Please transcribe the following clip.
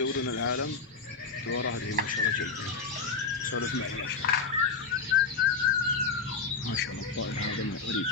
يدورون العالم الدورة هذه ما شاء الله جيدة. سولف معي ما شاء الله. ما شاء الله الطائر هذا غريب.